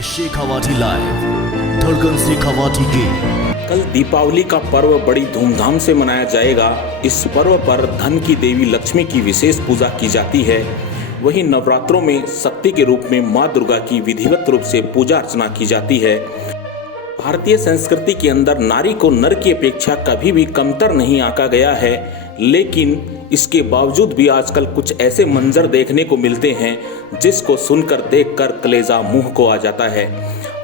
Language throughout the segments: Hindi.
है शेखावाटी लाइव, धड़कन शेखावाटी की। कल दीपावली का पर्व बड़ी धूमधाम से मनाया जाएगा। इस पर्व पर धन की देवी लक्ष्मी की विशेष पूजा की जाती है। वहीं नवरात्रों में शक्ति के रूप में मां दुर्गा की विधिवत रूप से पूजा अर्चना की जाती है। भारतीय संस्कृति के अंदर नारी को नर की अपेक्षा कभी भी कमतर नहीं आंका गया है, लेकिन इसके बावजूद भी आजकल कुछ ऐसे मंजर देखने को मिलते हैं जिसको सुनकर देखकर कलेजा मुंह को आ जाता है।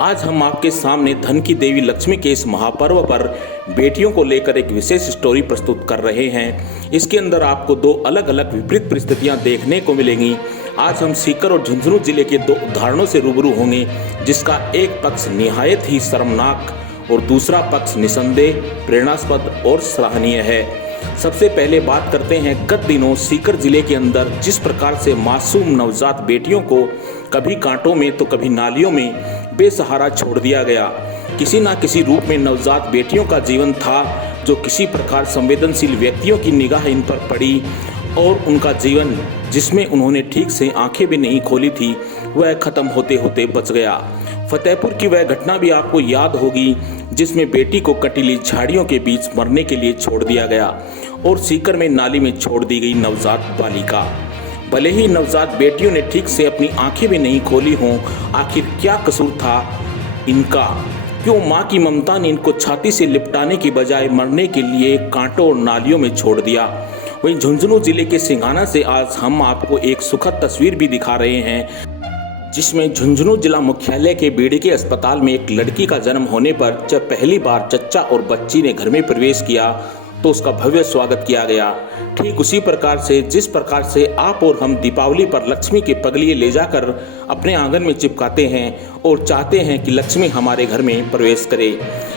आज हम आपके सामने धन की देवी लक्ष्मी के इस महापर्व पर बेटियों को लेकर एक विशेष स्टोरी प्रस्तुत कर रहे हैं। इसके अंदर आपको दो अलग अलग विपरीत परिस्थितियां देखने को मिलेंगी। आज हम सीकर और झुंझुनू जिले के दो उदाहरणों से रूबरू होंगे, जिसका एक पक्ष निहायत ही शर्मनाक और दूसरा पक्ष निसंदेह प्रेरणास्पद और सराहनीय है। सबसे पहले बात करते हैं गत दिनों सीकर जिले के अंदर जिस प्रकार से मासूम नवजात बेटियों को कभी कांटों में तो कभी नालियों में बेसहारा छोड़ दिया गया। किसी ना किसी रूप में नवजात बेटियों का जीवन था जो किसी प्रकार संवेदनशील व्यक्तियों की निगाह इन पर पड़ी और उनका जीवन, जिसमें उन्होंने ठीक से आंखें भी नहीं खोली थी, वह खत्म होते होते बच गया। फतेहपुर की वह घटना भी आपको याद होगी जिसमें बेटी को कटीली झाड़ियों के बीच मरने के लिए छोड़ दिया गया और सीकर में नाली में छोड़ दी गई नवजात बालिका। भले ही नवजात बेटियों ने ठीक से अपनी आंखें भी नहीं खोली हों, आखिर क्या कसूर था इनका? क्यों माँ की ममता ने इनको छाती से लिपटाने की बजाय मरने के लिए कांटों और नालियों में छोड़ दिया? वहीं झुंझुनू जिले के सिंघाना से आज हम आपको एक सुखद तस्वीर भी दिखा रहे हैं, जिसमें झुंझुनू जिला मुख्यालय के बीडीके अस्पताल में एक लड़की का जन्म होने पर जब पहली बार चच्चा और बच्ची ने घर में प्रवेश किया तो उसका भव्य स्वागत किया गया। ठीक उसी प्रकार से जिस प्रकार से आप और हम दीपावली पर लक्ष्मी के पगलिए ले जाकर अपने आंगन में चिपकाते हैं और चाहते हैं कि लक्ष्मी हमारे घर में प्रवेश करे,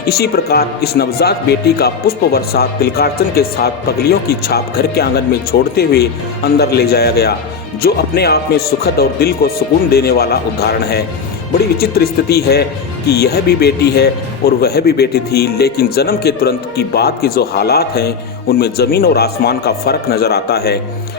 इसी प्रकार इस नवजात बेटी का पुष्प वर्षा तिलकार्चन के साथ पगलियों की छाप घर के आंगन में छोड़ते हुए अंदर ले जाया गया, जो अपने आप में सुखद और दिल को सुकून देने वाला उदाहरण है। बड़ी विचित्र स्थिति है कि यह भी बेटी है और वह भी बेटी थी, लेकिन जन्म के तुरंत की बाद के जो हालात हैं उनमें जमीन और आसमान का फर्क नजर आता है।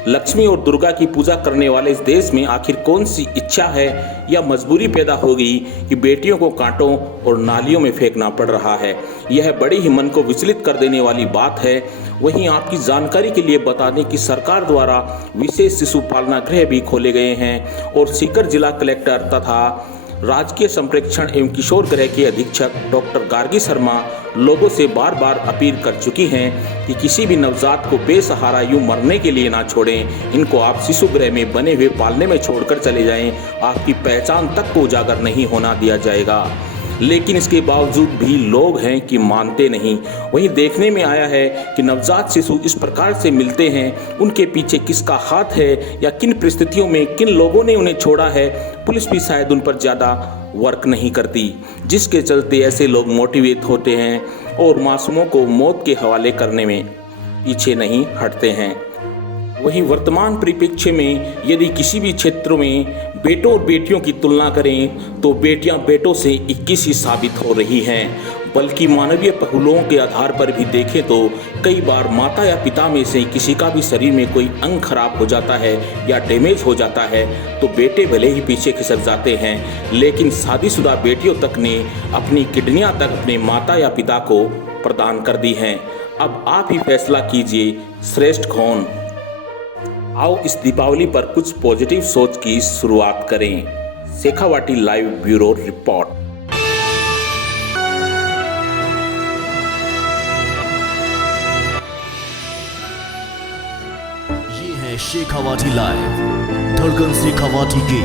लक्ष्मी और दुर्गा की पूजा करने वाले इस देश में आखिर कौन सी इच्छा है या मजबूरी पैदा हो गई कि बेटियों को कांटों और नालियों में फेंकना पड़ रहा है? यह बड़ी ही मन को विचलित कर देने वाली बात है। वहीं आपकी जानकारी के लिए बता दें कि सरकार द्वारा विशेष शिशु पालना गृह भी खोले गए हैं और सीकर जिला कलेक्टर तथा राजकीय संप्रेक्षण एवं किशोर गृह के अधीक्षक डॉक्टर गार्गी शर्मा लोगों से बार बार अपील कर चुकी हैं कि किसी भी नवजात को बेसहारा यूं मरने के लिए ना छोड़ें। इनको आप शिशु गृह में बने हुए पालने में छोड़कर चले जाएं, आपकी पहचान तक को उजागर नहीं होना दिया जाएगा। लेकिन इसके बावजूद भी लोग हैं कि मानते नहीं। वहीं देखने में आया है कि नवजात शिशु इस प्रकार से मिलते हैं, उनके पीछे किसका हाथ है या किन परिस्थितियों में किन लोगों ने उन्हें छोड़ा है, पुलिस भी शायद उन पर ज़्यादा वर्क नहीं करती, जिसके चलते ऐसे लोग मोटिवेट होते हैं और मासूमों को मौत के हवाले करने में पीछे नहीं हटते हैं। वहीं वर्तमान परिप्रेक्ष्य में यदि किसी भी क्षेत्र में बेटों और बेटियों की तुलना करें तो बेटियां बेटों से 21 ही साबित हो रही हैं, बल्कि मानवीय पहलुओं के आधार पर भी देखें तो कई बार माता या पिता में से किसी का भी शरीर में कोई अंग खराब हो जाता है या डैमेज हो जाता है तो बेटे भले ही पीछे खिसक जाते हैं, लेकिन शादीशुदा बेटियों तक ने अपनी किडनियां तक अपने माता या पिता को प्रदान कर दी हैं। अब आप ही फैसला कीजिए श्रेष्ठ कौन। आओ इस दीपावली पर कुछ पॉजिटिव सोच की शुरुआत करें। Shekhawati live bureau report. ये है शेखावाटी लाइव, धड़कन शेखावाटी की।